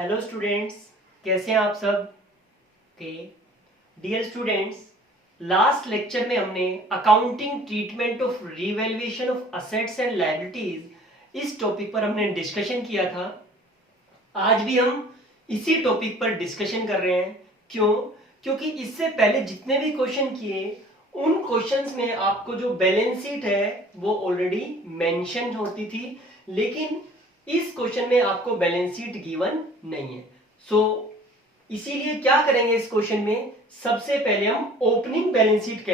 Hello students, कैसे हैं आप सब के। डियर स्टूडेंट्स, लास्ट लेक्चर में हमने accounting treatment of revaluation of assets and liabilities इस टॉपिक पर हमने डिस्कशन किया था। आज भी हम इसी टॉपिक पर डिस्कशन कर रहे हैं। क्यों? क्योंकि इससे पहले जितने भी क्वेश्चन किए उन क्वेश्चंस में आपको जो बैलेंस शीट है वो ऑलरेडी मेंशन होती थी, लेकिन इस क्वेश्चन में आपको बैलेंस शीट गिवन नहीं है। सो इसीलिए क्या करेंगे इस क्वेश्चन में, सबसे पहले हम ओपनिंग बैलेंस शीट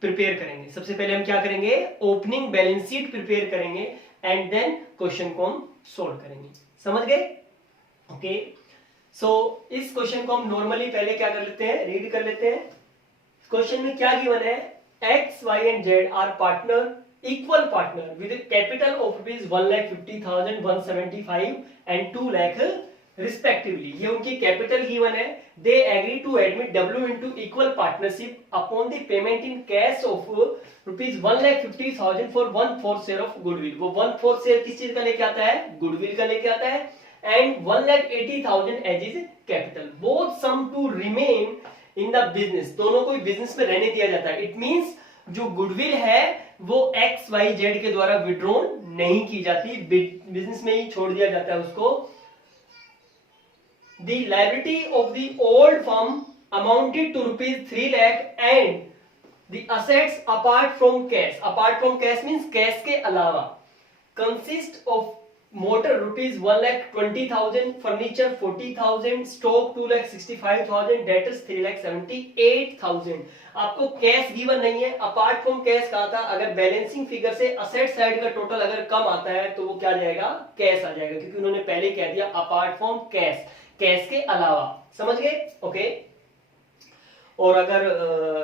प्रिपेयर करेंगे। सबसे पहले हम क्या करेंगे, ओपनिंग बैलेंस शीट प्रिपेयर करेंगे एंड देन क्वेश्चन को हम सोल्व करेंगे। समझ गए? ओके, सो इस क्वेश्चन को हम नॉर्मली पहले क्या कर लेते हैं, रीड कर लेते हैं। क्वेश्चन में क्या गिवन है, X Y and Z are partner, equal partner with capital of rupees 1,50,000, 175 and 2 lakh respectively. ये उनकी कैपिटल गिवन है। They agree to admit W into equal partnership upon the payment in cash of rupees 1,50,000 for 1/4 share of goodwill. वो 1/4 share किस चीज का लेके आता है, गुडविल का लेके आता है। And 1,80,000 as is capital. Both some to remain in the business, दोनों को बिजनेस में रहने दिया जाता है। इट मींस जो गुडविल है वो एक्स वाई जेड के द्वारा विड्रॉन नहीं की जाती, बिजनेस में ही छोड़ दिया जाता है उसको। The liability of the old firm amounted to rupees 3 lakh and the assets apart from cash. Apart from cash means cash के अलावा consist of motor rupees 1,20,000, furniture 40,000, stock 2,65,000, debtors 3,78,000। आपको कैश गिवन नहीं है। अपार्ट फ्रॉम कैश कहा था, अगर balancing figure से asset side का टोटल अगर कम आता है तो वो क्या आ जाएगा, कैश आ जाएगा, क्योंकि उन्होंने पहले कह दिया अपार्ट फ्रॉम कैश, कैश के अलावा। समझ गए? ओके। और अगर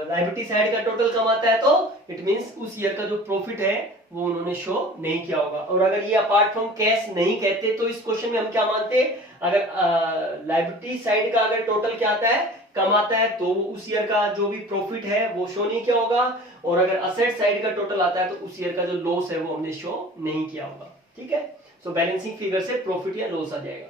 लायबिलिटी साइड का टोटल कम आता है तो इट मींस उस ईयर का जो प्रॉफिट है वो उन्होंने शो नहीं किया होगा। और अगर ये अपार्ट फ्रॉम कैश नहीं कहते तो इस क्वेश्चन में हम क्या मानते, अगर लायबिलिटी साइड का अगर टोटल क्या आता है, कम आता है, तो उस ईयर का जो भी प्रॉफिट है वो शो नहीं किया होगा। और अगर असेट साइड का टोटल आता है तो उस ईयर का जो लॉस है वो हमने शो नहीं किया होगा। ठीक है, सो बैलेंसिंग फिगर से प्रॉफिट या लॉस आ जाएगा।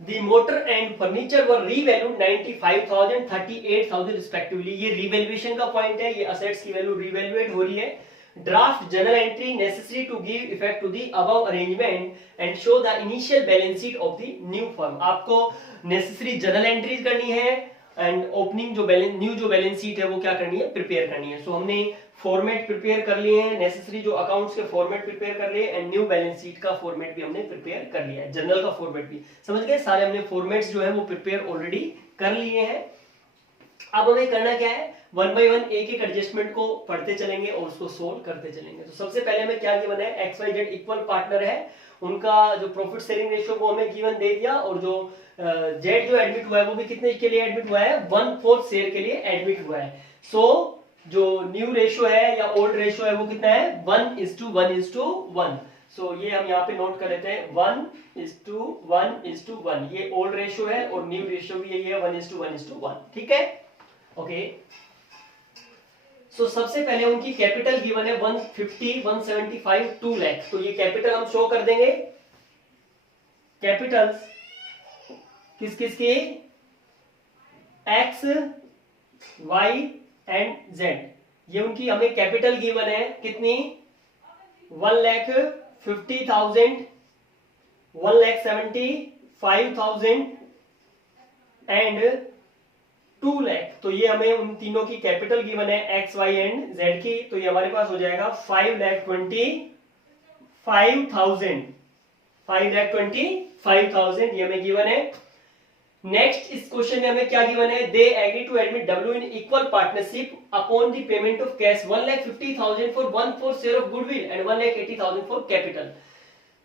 The motor and furniture were revalued 95,000, 38,000 respectively। ये revaluation का पॉइंट है, ये assets की वैल्यू revaluate हो रही है। Draft journal entry necessary to give effect to the above arrangement and show the initial balance sheet of the new firm। आपको necessary journal entries करनी है एंड ओपनिंग जो बैलेंस, न्यू जो balance sheet है वो क्या करनी है, प्रिपेयर करनी है। सो हमने फॉर्मेट प्रिपेयर कर लिए हैं, नेसेसरी जो अकाउंट्स के फॉर्मेट प्रिपेयर कर लिए एंड न्यू बैलेंस शीट का फॉर्मेट भी हमने प्रिपेयर कर लिया है, जर्नल का फॉर्मेट भी। समझ गए? सारे हमने फॉर्मेट्स जो है वो प्रिपेयर ऑलरेडी कर लिए हैं। अब हमें करना क्या है, वन बाय वन एक एक एडजस्टमेंट को पढ़ते चलेंगे और उसको सोल्व करते चलेंगे। तो सबसे पहले हमें क्या गिवन है, X Y Z equal partner है, उनका जो प्रॉफिट शेयरिंग रेशियो वो हमें गिवन दे दिया। और जो जेड जो एडमिट हुआ है वो भी कितने के लिए एडमिट हुआ है, 1/4 शेयर के लिए एडमिट हुआ है। सो जो न्यू रेशियो है या ओल्ड रेशियो है वो कितना है, 1:1:1। सो ये हम यहाँ पे नोट कर लेते हैं, 1:1:1। ये ओल्ड रेशियो है और न्यू रेशियो भी यही है, 1:1:1। ठीक है, ओके। सो सबसे पहले उनकी कैपिटल गिवन है 150, 175, 2 लाख। तो ये कैपिटल हम शो कर देंगे। कैपिटल्स किस किस की, एक्स वाई एंड जेड, ये उनकी हमें कैपिटल गिवन है कितनी, 1,50,000, 1,75,000 एंड 2 लाख। तो ये हमें उन तीनों की कैपिटल गिवन है, एक्स वाई एंड जेड की। तो ये हमारे पास हो जाएगा 5,25,000, 5,25,000 ये हमें गिवन है। नेक्स्ट इस क्वेश्चन में हमें क्या गिवन है, they agree to admit W in equal partnership upon the payment of cash 1,50,000 for 1/4 share of goodwill and 1,80,000 for capital.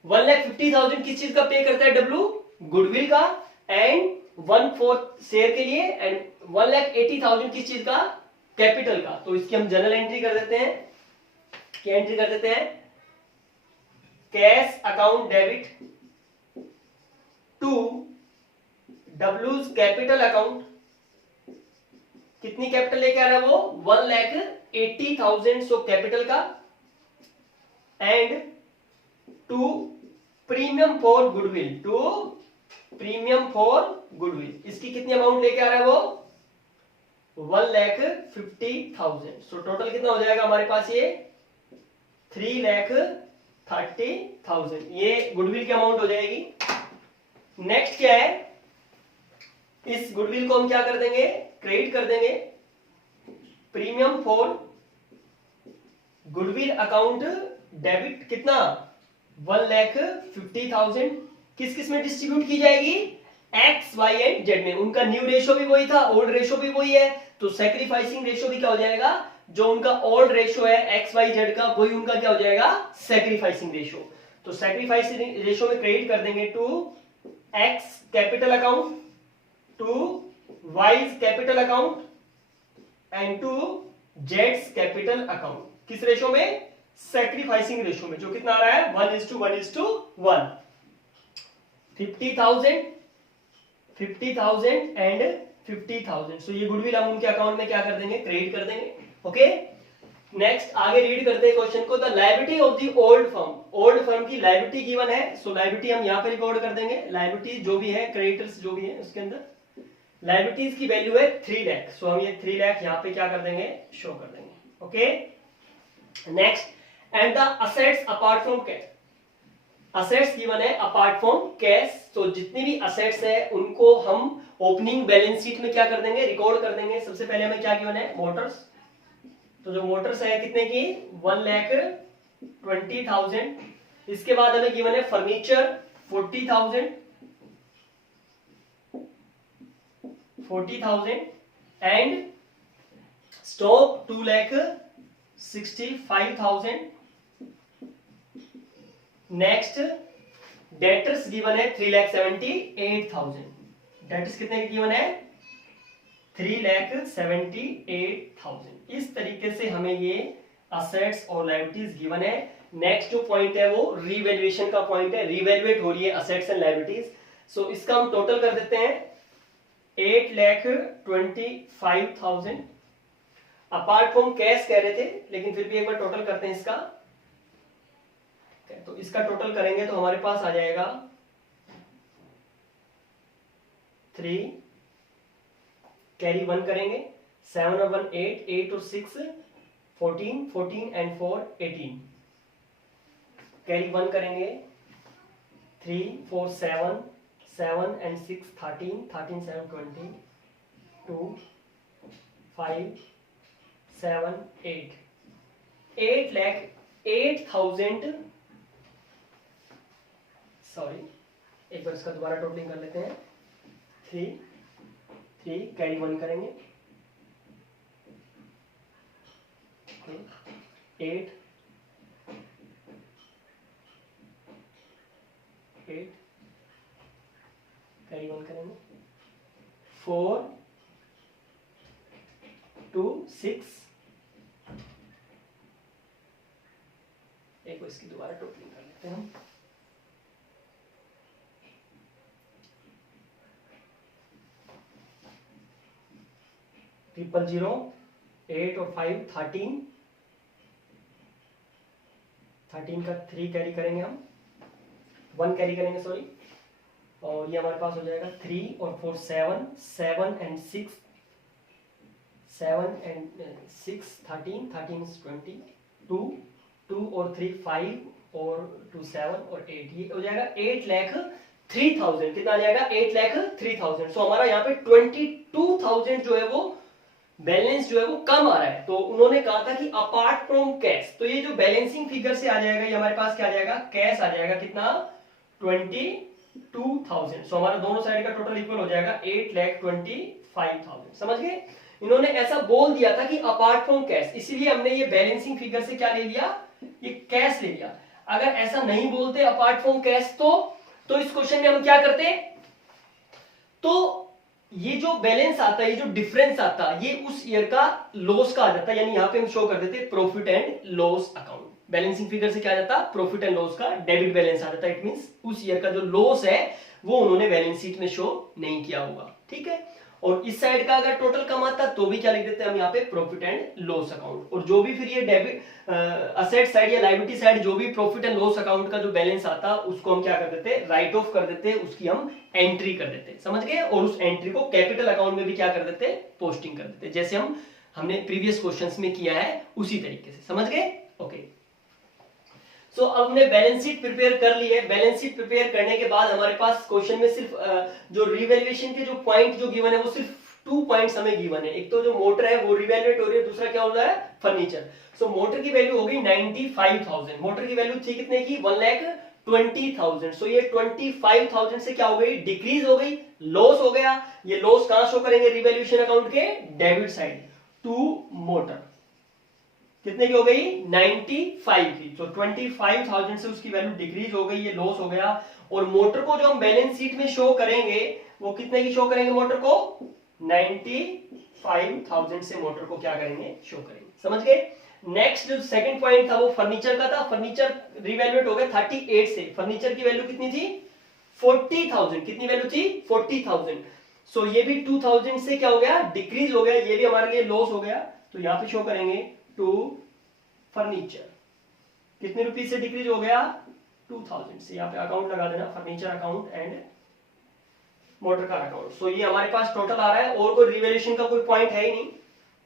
1,50,000 किस चीज का पे करता है डब्ल्यू, गुडविल का, एंड 1/4 शेयर के लिए, एंड 1,80,000 किस चीज का, कैपिटल का। तो इसकी हम जनरल एंट्री कर देते हैं। क्या एंट्री कर देते हैं, कैश अकाउंट डेबिट टू डब्ल्यूज कैपिटल अकाउंट। कितनी कैपिटल लेके आ रहा है वो, 1,80,000 सो कैपिटल का, and to premium for goodwill, to premium for goodwill, इसकी कितनी अमाउंट लेके आ रहा है वो 1,50,000। सो टोटल कितना हो जाएगा हमारे पास ये 3,30,000, ये गुडविल की अमाउंट हो जाएगी। नेक्स्ट क्या है, इस गुडविल को हम क्या कर देंगे, क्रेडिट कर देंगे। Premium for goodwill account debit कितना 1,50,000, किस किस में डिस्ट्रीब्यूट की जाएगी, एक्स वाई एंड जेड में। उनका न्यू रेशो भी वही था, ओल्ड रेशो भी वही है, तो सैक्रिफाइसिंग रेशो भी क्या हो जाएगा, जो उनका ओल्ड रेशो है एक्स वाई जेड का, वही उनका क्या हो जाएगा सैक्रिफाइसिंग रेशो। तो सैक्रिफाइसिंग रेशो में क्रेडिट कर देंगे to X capital account, to Y's capital account and to जेड्स कैपिटल अकाउंट। किस रेशो में, सैक्रिफाइसिंग रेशो में, जो कितना आ रहा है 1:1:1। 50,000 एंड 50,000। सो ये गुडविल हम उनके अकाउंट में क्या कर देंगे, क्रेडिट कर देंगे। ओके, नेक्स्ट आगे रीड करते हैं क्वेश्चन को। The liability of the old firm, old firm की लायबिलिटी गिवन है। सो लायबिलिटी हम यहाँ पे रिकॉर्ड कर देंगे, लायबिलिटी जो भी है, क्रेडिटर्स जो भी है उसके अंदर लायबिलिटीज की वैल्यू है 3 लाख। सो हम ये 3 लाख यहाँ पे क्या कर देंगे, शो कर देंगे। Okay, next, and the assets apart from cash, assets given है अपार्ट फ्रॉम कैश। तो जितनी भी असेट्स है उनको हम ओपनिंग बैलेंस शीट में क्या कर देंगे, रिकॉर्ड कर देंगे। सबसे पहले हमें क्या गिवन है, मोटर्स। तो जो मोटर्स है कितने की 1,20,000। इसके बाद हमें गिवन है furniture 40,000 and stock 2,65,000। Next debtors given है 3,78,000। डेटर्स कितने की गिवन है 3,78,000। इस तरीके से हमें ये असेट्स और लायबिलिटीज गिवन है। नेक्स्ट जो पॉइंट है वो रीवैल्यूएशन का पॉइंट है, रीवैल्यूएट हो रही है असेट्स एंड लायबिलिटीज। सो इसका हम टोटल कर देते हैं 8,25,000। अपार्ट फ्रॉम कैश कह रहे थे, लेकिन फिर भी एक बार टोटल करते हैं इसका। तो इसका टोटल करेंगे तो हमारे पास आ जाएगा 3, कैरी 1 करेंगे, 7 और 1 8, 8 और 6 14, 14 एंड 4 18। कैरी 1 करेंगे 3 4 7, 7 एंड 6 13, 13 7 20, 2 5 7 8, 8,08,000। सॉरी, एक बार इसका दोबारा टोटलिंग कर लेते हैं। 3 कैरी 1 करेंगे, 8 कैरी 1 करेंगे, 4 2 6। एक बार इसकी दोबारा टोटलिंग कर लेते हैं। 000, 8 और 5 13, 13 का 3 कैरी करेंगे हम, 1 कैरी करेंगे सॉरी, और ये हमारे पास हो जाएगा 3 और 4 7, 7 एंड 6, 7 एंड 6 13, 13 is 20, 2 और 3 5 और 2 7 और 8, ये हो जाएगा 8,03,000। कितना आ जाएगा 8,03,000। सो हमारा यहाँ पे 22,000 जो है वो बैलेंस जो है वो कम आ रहा है। तो उन्होंने कहा था कि अपार्ट फ्रॉम कैश, तो ये जो बैलेंसिंग फिगर से आ जाएगा, ये हमारे पास क्या आ जाएगा, कैश आ जाएगा कितना 22,000। सो हमारा दोनों साइड का टोटल इक्वल हो जाएगा 8,25,000। समझ गए, इन्होंने ऐसा बोल दिया था कि अपार्ट फ्रॉम कैश, इसीलिए हमने ये बैलेंसिंग फिगर से क्या ले लिया, ये कैश ले लिया। अगर ऐसा नहीं बोलते अपार्ट फ्रॉम कैश तो इस क्वेश्चन में हम क्या करते, तो ये जो बैलेंस आता है, ये जो डिफरेंस आता है, ये उस ईयर का लॉस का आ जाता है। यानी यहाँ पे हम शो कर देते profit and loss account. Balancing figure से क्या आ जाता, प्रॉफिट एंड लॉस का डेबिट बैलेंस आ जाता है। इट मींस उस ईयर का जो लॉस है वो उन्होंने बैलेंस शीट में शो नहीं किया होगा। ठीक है, और इस साइड का अगर टोटल कम आता तो भी क्या लिख देते हैं हम यहाँ पे प्रॉफिट एंड लॉस अकाउंट। और जो भी फिर ये डेबिट असेट साइड या लायबिलिटी साइड जो भी प्रॉफिट एंड लॉस अकाउंट का जो बैलेंस आता उसको हम क्या कर देते हैं, राइट ऑफ कर देते हैं, उसकी हम एंट्री कर देते हैं, समझ गए। और उस एंट्री को कैपिटल अकाउंट में भी क्या कर देते हैं, पोस्टिंग कर देते हैं, जैसे हमने प्रीवियस क्वेश्चंस में किया है उसी तरीके से, समझ गए। ओके, सो अब हमने बैलेंस शीट प्रिपेयर कर ली है। बैलेंस शीट प्रिपेयर करने के बाद हमारे पास क्वेश्चन में सिर्फ जो रिवैल्यूएशन के जो पॉइंट जो गिवन है वो सिर्फ 2 पॉइंट्स हमें गिवन है। एक तो जो मोटर है वो रिवैल्यूएट हो रही है, दूसरा क्या हो रहा है, फर्नीचर। सो मोटर की वैल्यू होगी 95,000, मोटर की वैल्यू थी कितने की, 1,20,000। सो ये 25,000 से क्या हो गई, डिक्रीज हो गई, लॉस हो गया। ये लॉस कहां शो करेंगे, रिवैल्यूएशन अकाउंट के डेबिट साइड टू मोटर। कितने की हो गई, 95 की। तो 25,000 से उसकी वैल्यू डिक्रीज हो गई, ये लॉस हो गया। और मोटर को जो हम बैलेंस शीट में शो करेंगे वो कितने की शो करेंगे, मोटर को 95,000 से मोटर को क्या करेंगे, शो करेंगे, समझ गए। नेक्स्ट जो सेकंड पॉइंट था वो फर्नीचर का था। फर्नीचर रिवैल्यूएट हो गया 38 से। फर्नीचर की वैल्यू कितनी थी, 40,000। कितनी वैल्यू थी, 40,000। सो ये भी 2,000 से क्या हो गया, डिक्रीज हो गया, ये भी हमारे लिए लॉस हो गया। तो यहां पे शो करेंगे टू फर्नीचर। कितने रुपीस से डिक्रीज हो गया, 2,000 से। यहाँ पे अकाउंट लगा देना, furniture account and motor car account. So ये हमारे पास टोटल आ रहा है, और कोई रिवैल्यूएशन का कोई पॉइंट है ही नहीं,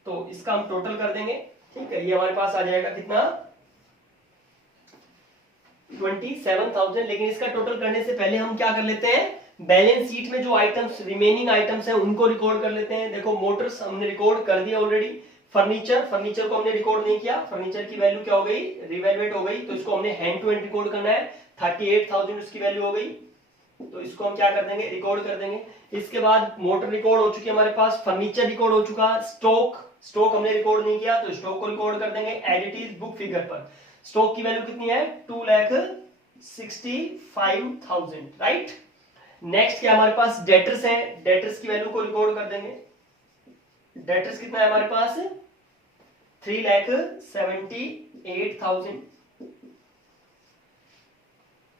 तो इसका हम टोटल कर देंगे, ठीक है। ये हमारे पास आ जाएगा कितना, 27,000। लेकिन इसका टोटल करने से पहले हम क्या कर लेते हैं, बैलेंस शीट में जो आइटम्स रिमेनिंग आइटम्स हैं उनको रिकॉर्ड कर लेते हैं। देखो मोटर्स हमने रिकॉर्ड कर दिया ऑलरेडी। फर्नीचर को हमने रिकॉर्ड नहीं किया। फर्नीचर की वैल्यू क्या हो गई, रिवैल्यूएट हो गई, तो इसको हमने हैंड टू हैंड रिकॉर्ड करना है। 38,000 उसकी वैल्यू हो गई, तो इसको हम क्या कर देंगे, रिकॉर्ड कर देंगे। इसके बाद मोटर रिकॉर्ड हो चुकी है हमारे पास, फर्नीचर रिकॉर्ड हो चुका, स्टॉक हमने रिकॉर्ड नहीं किया, तो स्टॉक को रिकॉर्ड कर देंगे as it is book figure पर। स्टॉक की वैल्यू कितनी है, 2,65,000, राइट। नेक्स्ट क्या हमारे पास डेटर्स है, डेटर्स की वैल्यू को रिकॉर्ड कर देंगे। डेटर्स कितना है हमारे पास, 3,78,000।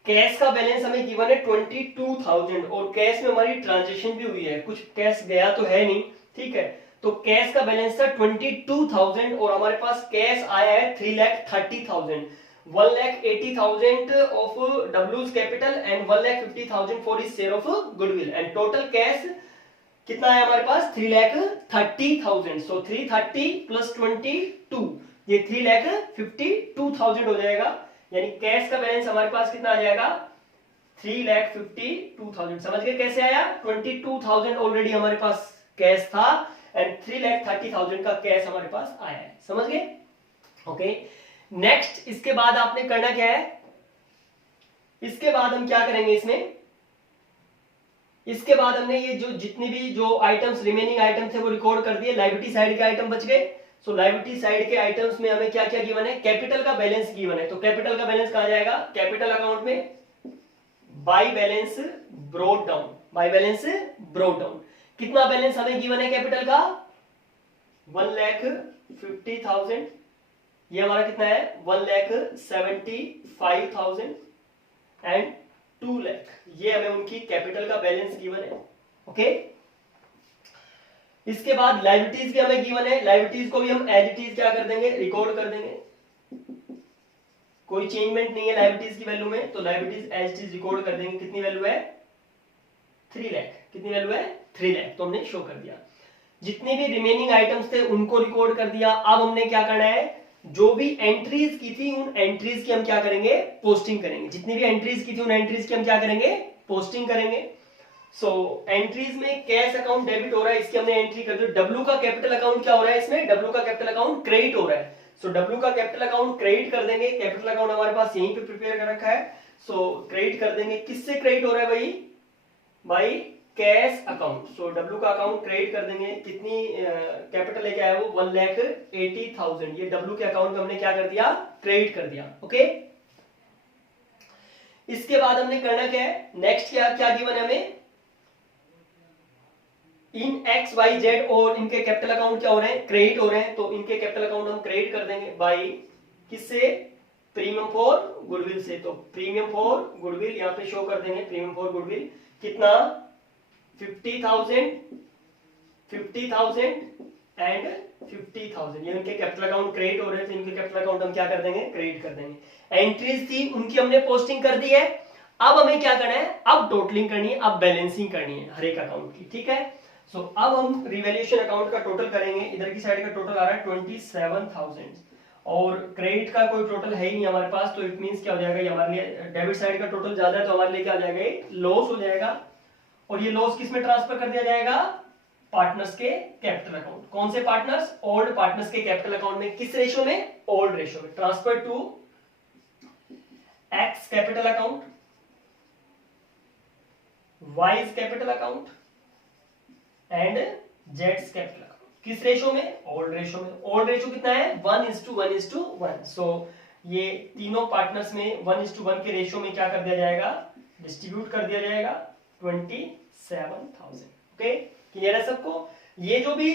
कैश का बैलेंस हमें गिवन है 22,000, और कैश में हमारी ट्रांजेक्शन भी हुई है, कुछ कैश गया तो है नहीं, ठीक है। तो कैश का बैलेंस था 22,000, और हमारे पास कैश आया है 3,30,000। 1,80,000 ऑफ डब्ल्यूज capital and 1,50,000 for his share of goodwill, and total cash कितना है हमारे पास, 3,30,000। सो 330 प्लस 22, ये 3,52,000 हो जाएगा। यानी कैश का बैलेंस हमारे पास कितना आ जाएगा, 3,52,000। समझ गए कैसे आया, 22,000 ऑलरेडी हमारे पास कैश था एंड 3,30,000 का कैश हमारे पास आया है, समझ गए। ओके, नेक्स्ट इसके बाद आपने करना क्या है, इसके बाद हम क्या करेंगे इसमें, इसके बाद हमने ये जो जितनी भी जो आइटम्स रिमेनिंग आइटम थे वो रिकॉर्ड कर दिए। लायबिलिटी साइड के आइटम बच गए। सो लायबिलिटी साइड के आइटम्स में हमें क्या क्या गिवन है, कैपिटल का बैलेंस गिवन है। तो कैपिटल का बैलेंस कहां जाएगा, कैपिटल अकाउंट में by balance brought down, by balance brought down. कितना बैलेंस हमें गिवन है कैपिटल का, 1,50,000। ये हमारा कितना है, 1,75,000 एंड 2 लाख। ये हमें उनकी कैपिटल का बैलेंस गिवन है, ओके। इसके बाद लायबिलिटीज भी हमें गिवन है, लायबिलिटीज को भी हम एज इट इज क्या कर देंगे, रिकॉर्ड कर देंगे। कोई चेंजमेंट नहीं है लायबिलिटीज की वैल्यू में, तो liabilities as it is record कर देंगे। कितनी वैल्यू है, 3 लाख। कितनी वैल्यू है, 3 लाख, तो हमने शो कर दिया। जितने भी रिमेनिंग आइटम्स थे उनको रिकॉर्ड कर दिया। अब हमने क्या करना है, जो भी एंट्रीज की थी उन एंट्रीज की हम क्या करेंगे, पोस्टिंग करेंगे। जितनी भी एंट्रीज की थी उन एंट्रीज की हम क्या करेंगे, पोस्टिंग करेंगे। सो एंट्रीज में कैश अकाउंट डेबिट हो रहा है, इसकी हमने एंट्री कर दी। डब्ल्यू का कैपिटल अकाउंट क्या हो रहा है इसमें, डब्ल्यू का कैपिटल अकाउंट क्रेडिट हो रहा है। सो डब्ल्यू का कैपिटल अकाउंट क्रेडिट कर देंगे। कैपिटल अकाउंट हमारे पास यहीं पे प्रिपेयर कर रखा है, सो क्रेडिट कर देंगे। किससे क्रेडिट हो रहा है भाई, भाई कैश अकाउंट। सो डब्ल्यू का अकाउंट क्रेडिट कर देंगे। कितनी कैपिटल लेके आया वो, 1,80,000। ये डब्ल्यू के अकाउंट में हमने क्या कर दिया, क्रेडिट कर दिया, ओके। इसके बाद हमने करना क्या है, नेक्स्ट क्या क्या गिवन है हमें, इन एक्स वाई जेड और इनके कैपिटल अकाउंट क्या हो रहे हैं, क्रेडिट हो रहे हैं। तो इनके कैपिटल अकाउंट हम क्रेडिट कर देंगे बाई किससे, प्रीमियम फॉर गुडविल से। तो प्रीमियम फॉर गुडविल यहां पे शो कर देंगे, प्रीमियम फॉर गुडविल कितना, 50,000 50,000 एंड 50,000, ये उनके कैपिटल अकाउंट क्रेडिट हो रहे थे, इनके कैपिटल अकाउंट हम क्या कर देंगे, क्रेडिट कर देंगे। एंट्रीज थी उनकी हमने पोस्टिंग कर दी है। अब हमें क्या करना है, अब टोटलिंग करनी है, अब बैलेंसिंग करनी है हर एक अकाउंट की, ठीक है। सो अब हम रिवैल्यूएशन अकाउंट का टोटल करेंगे। इधर की साइड का टोटल आ रहा है 27,000 और क्रेडिट का कोई टोटल है ही नहीं हमारे पास, तो इट मींस क्या हो जाएगा, ये हमारे लिए डेबिट साइड का टोटल ज्यादा है तो हमारे लिए क्या हो जाएगा, लॉस हो जाएगा। और ये लॉस किस में ट्रांसफर कर दिया जाएगा, पार्टनर्स के कैपिटल अकाउंट। कौन से पार्टनर्स, ओल्ड पार्टनर्स के कैपिटल अकाउंट में। किस रेशियो में, ओल्ड रेशियो में। Transfer to X capital account, Y's capital account and जेड्स कैपिटल अकाउंट। किस रेशियो में, ओल्ड रेशियो में। ओल्ड रेशियो कितना है, 1:1:1। सो ये तीनों पार्टनर्स में 1:1 के रेशियो में क्या कर दिया जाएगा, डिस्ट्रीब्यूट कर दिया जाएगा 27,000। ओके, क्लियर है सबको। ये जो भी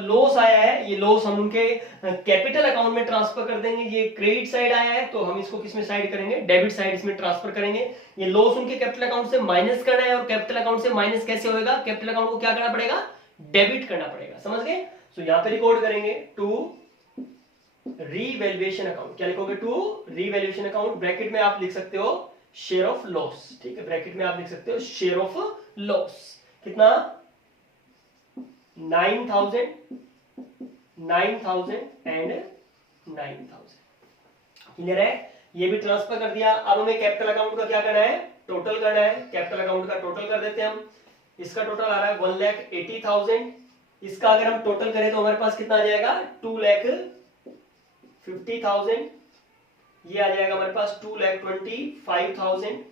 लॉस आया है, ये लॉस हम उनके कैपिटल अकाउंट में ट्रांसफर कर देंगे। ये क्रेडिट साइड आया है तो हम इसको किस में साइड करेंगे, डेबिट साइड इसमें ट्रांसफर करेंगे। ये लॉस उनके कैपिटल अकाउंट से माइनस करना है, और कैपिटल अकाउंट से माइनस कैसे होएगा, कैपिटल अकाउंट को क्या करना पड़ेगा, डेबिट करना पड़ेगा, समझ गए। सो यहां पे रिकॉर्ड करेंगे टू रीवैल्यूएशन अकाउंट। क्या लिखोगे, टू रीवैल्यूएशन अकाउंट। ब्रैकेट में आप लिख सकते हो शेयर ऑफ लॉस, ठीक है, ब्रैकेट में आप लिख सकते हो शेयर ऑफ लॉस। कितना, 9,000 एंड 9,000। क्लियर है, ये भी ट्रांसफर कर दिया। अब हमें कैपिटल अकाउंट का क्या करना है, टोटल करना है। कैपिटल अकाउंट का टोटल कर देते हैं हम। इसका टोटल आ रहा है 1,80,000। इसका अगर हम टोटल करें तो हमारे पास कितना आ जाएगा, 2,50,000। ये आ जाएगा हमारे पास 2,25,000।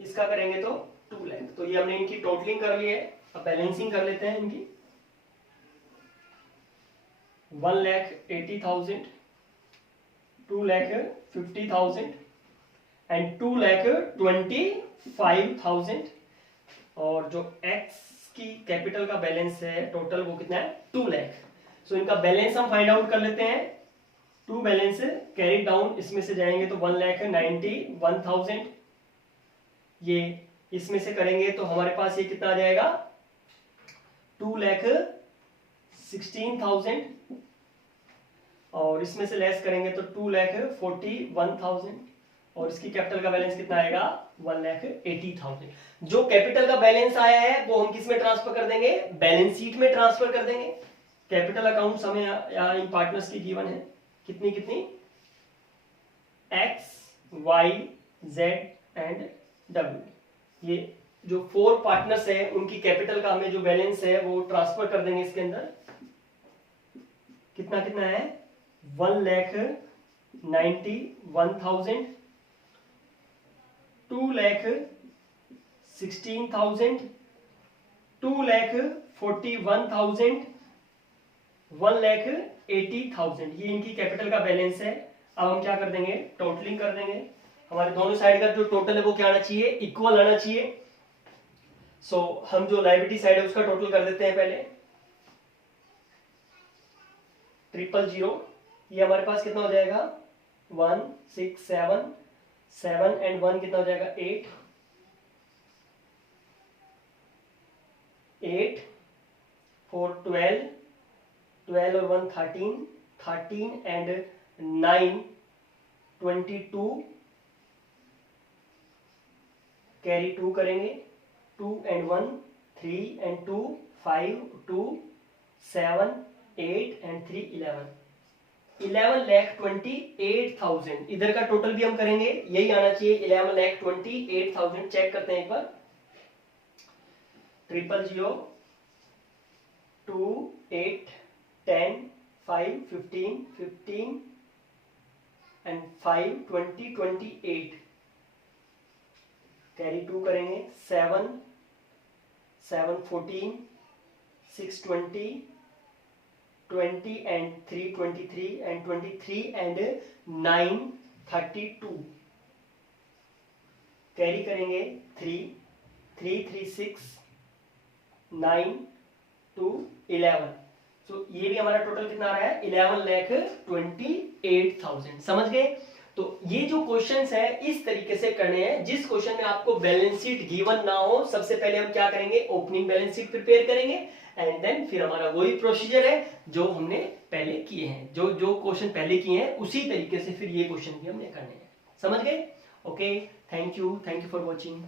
इसका करेंगे तो 2 लाख। तो ये हमने इनकी टोटलिंग कर ली है। अब बैलेंसिंग कर लेते हैं इनकी। 1,80,000, 2,50,000 एंड 2,25,000। और जो एक्स की कैपिटल का बैलेंस है टोटल, वो कितना है, 2 लाख। सो इनका बैलेंस हम फाइंड आउट कर लेते हैं। टू बैलेंस कैरी डाउन, इसमें से जाएंगे तो 1,91,000। ये इसमें से करेंगे तो हमारे पास ये कितना आ जाएगा, 2,16,000। और इसमें से लेस करेंगे तो 2,41,000। और इसकी कैपिटल का बैलेंस कितना आएगा, 1,80,000। जो कैपिटल का बैलेंस आया है वो हम किस में ट्रांसफर कर देंगे, बैलेंस शीट में ट्रांसफर कर देंगे। कैपिटल अकाउंट हमें यहाँ इन पार्टनर्स की गिवन है, कितनी कितनी, X, Y, Z and W. ये जो 4 पार्टनर्स है उनकी कैपिटल का हमें जो बैलेंस है वो ट्रांसफर कर देंगे इसके अंदर। कितना कितना है, 1,91,000, 2,16,000, 2,41,000, 1,80,000। ये इनकी कैपिटल का बैलेंस है। अब हम क्या कर देंगे, टोटलिंग कर देंगे। हमारे दोनों साइड का जो टोटल है वो क्या आना चाहिए, इक्वल आना चाहिए। सो हम जो लायबिलिटी साइड है उसका टोटल कर देते हैं पहले। 000, ये हमारे पास कितना हो जाएगा, 1, 6, 7, 7 एंड 1 कितना हो जाएगा, 8, 8, 4, 12, 12 और 1 13, 13 एंड 9 22, कैरी 2 करेंगे, 2 एंड 1 3 एंड 2 5, 2 7 8 एंड 3 11, 11,28,000। इधर का टोटल भी हम करेंगे, यही आना चाहिए 11,28,000। चेक करते हैं एक बार। 000, 2 8 10 5 15 15 एंड 5 20 28, कैरी 2 करेंगे, 7 7 14 6 20 20 एंड 3 23 एंड 23 एंड 9 32, कैरी करेंगे 3 3 3 6 9 2 11। सो ये भी हमारा टोटल कितना आ रहा है, 11,28,000। समझ गए। तो ये जो क्वेश्चंस है इस तरीके से करने हैं। जिस क्वेश्चन में आपको बैलेंस शीट गिवन ना हो, सबसे पहले हम क्या करेंगे, ओपनिंग बैलेंस शीट प्रिपेयर करेंगे एंड देन फिर हमारा वही प्रोसीजर है जो हमने पहले किए हैं, जो जो क्वेश्चन पहले किए हैं उसी तरीके से फिर ये क्वेश्चन भी हमने करने हैं। समझ गए? Okay, thank you for watching.